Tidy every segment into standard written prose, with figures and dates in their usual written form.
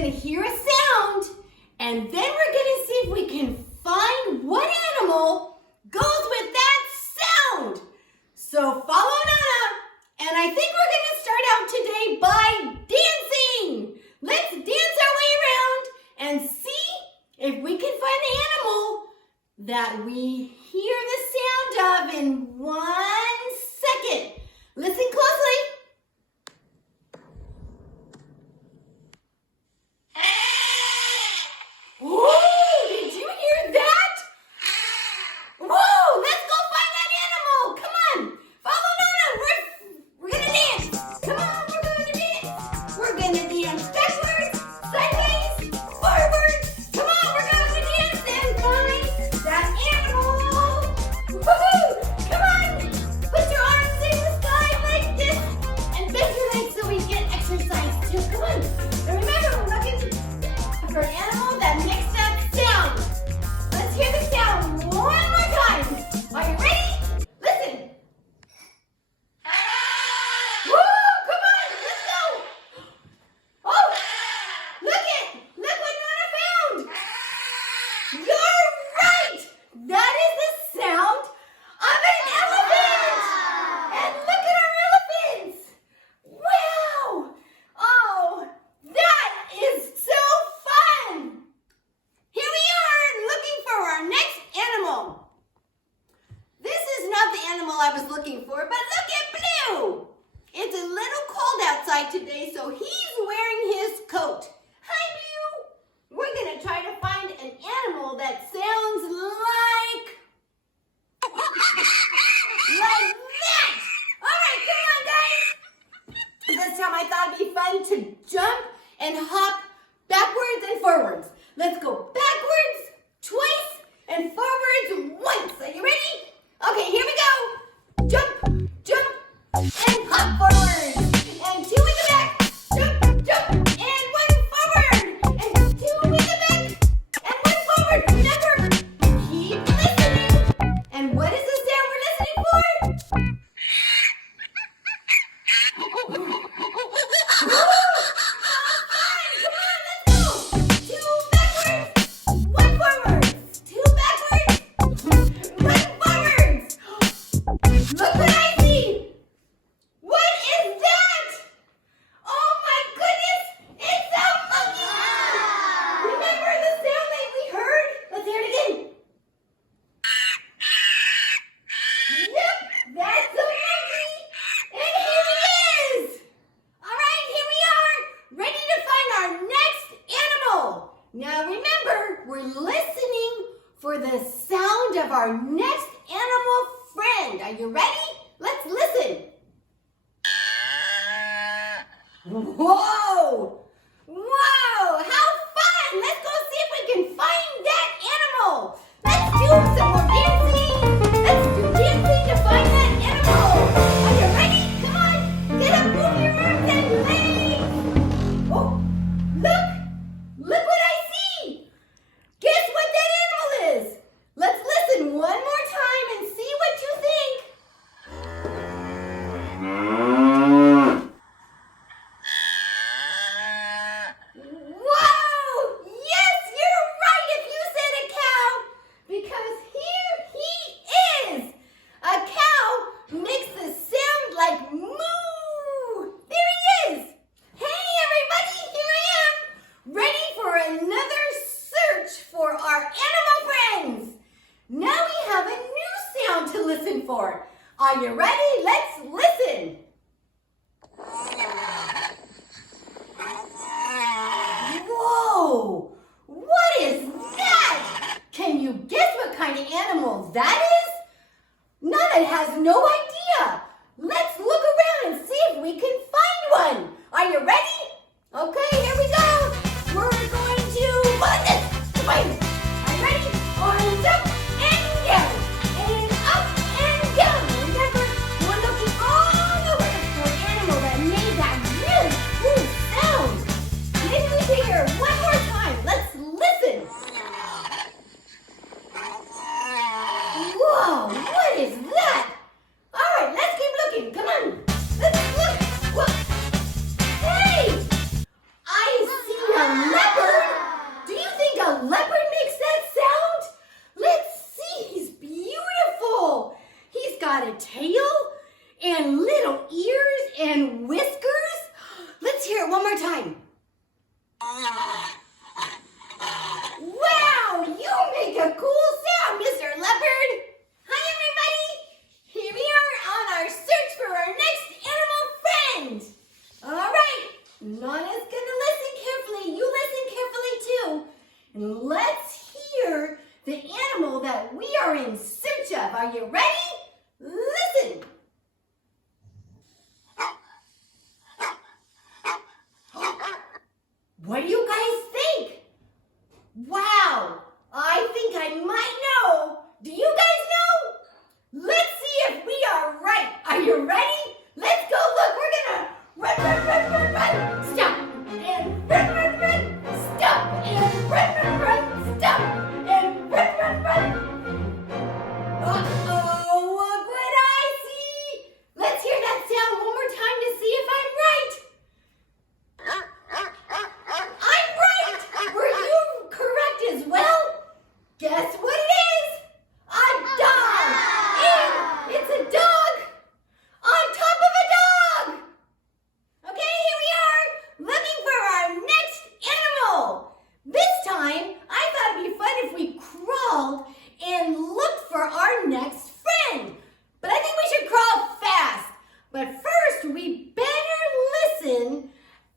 gonna hear a sound, and then we're gonna see if we can find what animal goes with that sound. So follow Nana, and I think we're gonna start out today by dancing. Let's dance our way around and see if we can find the animal that we hear the sound of in 1 second. Listen closely. Whoa, did you hear that? Whoa, let's go find that animal. Come on, follow Nana. We're gonna dance. Come on, we're gonna dance. We're gonna dance backwards, sideways, forwards. Come on, we're gonna dance and find that animal. Woohoo! Come on, put your arms in the sky like this and bend your legs so we get exercise too. Come on, and remember, we're looking for an animal that makes that sound. Let's hear the sound one more time. Are you ready? Listen. Woo! Come on, let's go. Oh, look what Nana found. You're right. That is the sound of an elephant. And look at our elephants. Wow. Oh, that is so fun. Here we are looking for our next animal. This is not the animal I was looking for, but look at Blue. It's a little cold outside today, so he's wearing his coat. Hi, Blue. We're going to try to find an animal that sounds like that. All right, come on, guys. This time I thought it'd be fun to jump and hop backwards and forwards. Let's go backwards twice and forwards once. Are you ready? Okay, here we go. Jump, jump, and hop forward. And 2 in the back. Jump, jump, and 1 forward. And 2 in the back. And 1 forward. Remember, keep listening. And what is the sound we're listening for? Look what I see! What is that? Oh my goodness! It's a monkey! Remember the sound that we heard? Let's hear it again. Yep, that's a monkey! And here he is! Alright, here we are, ready to find our next animal. Now remember, we're listening for the sound of our next animal friend. Are you ready? Let's listen. Whoa! Whoa! How fun! Let's go see if we can find that animal. Let's do some more dancing. Let's do dancing to find that animal. Are you ready? Come on. Get up, move your arms and legs. Oh, look what I see. Guess what that animal is? Let's listen one more time and see what you think. Whoa! Yes, you're right if you said a cow, because here he is. A cow makes the sound like moo. There he is. Hey everybody, here I am, ready for another search for our animal friends. Now we have a new sound to listen for. Are you ready? Let's listen. Whoa! What is that? Can you guess what kind of animal that is? Nana has no idea. Let's look around and see if we can find one. Are you ready? Okay, here we go. We're going to run this. Wait. Are you ready? Arms up and down. And up and down. Remember, we're looking all over for an animal that made that really cool sound. Maybe we can hear it one more time. Let's listen. Whoa, what is that? All right, let's keep looking. Come on. Let's look. Whoa. Hey, I see a got a tail and little ears and whiskers? Let's hear it one more time. Wow, you make a cool sound, Mr. Leopard. Hi, everybody. Here we are on our search for our next animal friend. All right, Nana's gonna listen carefully. You listen carefully too. And let's hear the animal that we are in search of. Are you ready? Listen. What do you guys think? Wow, I think I might know. Do you guys know? Let's see if we are right. Are you ready? Let's go look. We're gonna run. Stop. And run. Stop. And run. Stop. And run. Uh-oh, look what I see. Let's hear that sound one more time to see if I'm right. I'm right! Were you correct as well? Guess what it is? A dog! And it's a dog on top of a dog! Okay, here we are, looking for our next animal. This time, I thought it'd be fun if we crawled and looked for our next friend. But I think we should crawl fast. But first, we better listen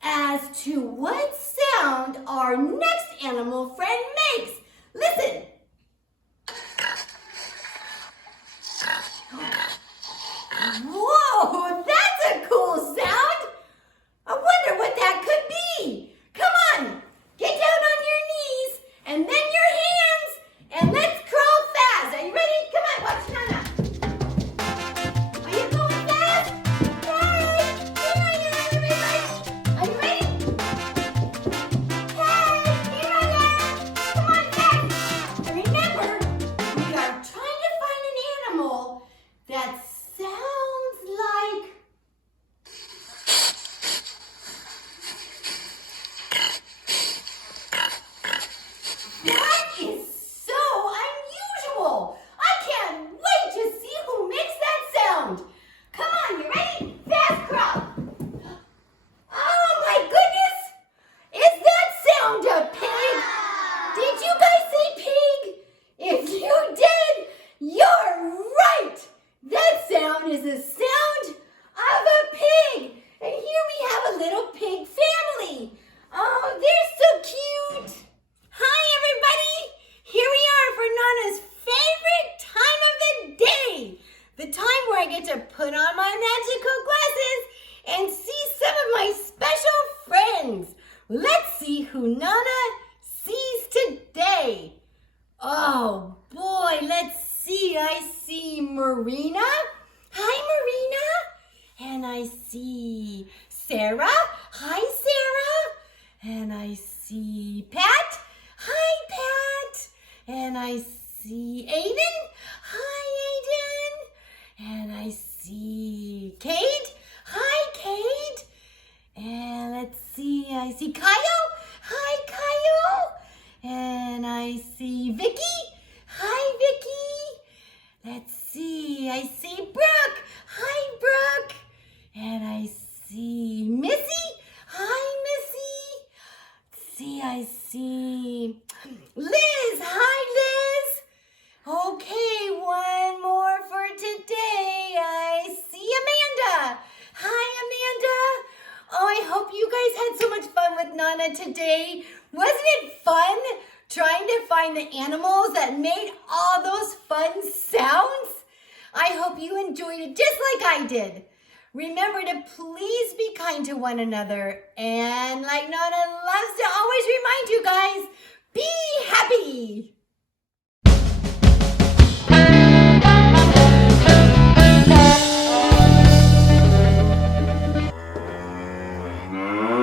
as to what sound our next animal friend makes. Listen. Whoa, that's a cool sound. I wonder what that could be. Come on, get down on your knees and then your hands and let's crawl fast. Are you ready? Come on, watch Nana. Are you going fast? Hey, here I am, everybody. Are you ready? Hey, here I am. Come on, fast. And remember, we are trying to find an animal that sounds like... That is so unusual. I can't wait to see who makes that sound. Come on, you ready? Fast crawl. Oh my goodness! Is that sound a pig? Did you guys say pig? If you did, you're right. That sound is the sound of a pig. And here we have a little pig family. Oh, they're so cute. Hi, everybody. Here we are for Nana's favorite time of the day. The time where I get to put on my magical glasses and see some of my special friends. Let's see who Nana sees today. Oh, boy, let's see. I see Marina. Hi, Marina. And I see Sarah. Hi, Sarah. And I see Pat. Hi, Pat. And I see Aiden. Hi, Aiden. And I see Kate. Hi, Kate. And let's see, I see Kyle. Hi, Kyle. And I see Vicky. Hi, Vicky. Let's see, I see Brooke. Hi, Brooke. And I see Missy. Hi, Missy. Let's see, I see Liz. Hi, Liz. Okay, one more for today. I see Amanda. Hi, Amanda. Oh, I hope you guys had so much fun with Nana today. Wasn't it fun trying to find the animals that made all those fun sounds? I hope you enjoyed it just like I did. Remember to please be kind to one another. And like Nana loves to always remind you guys, be happy. No.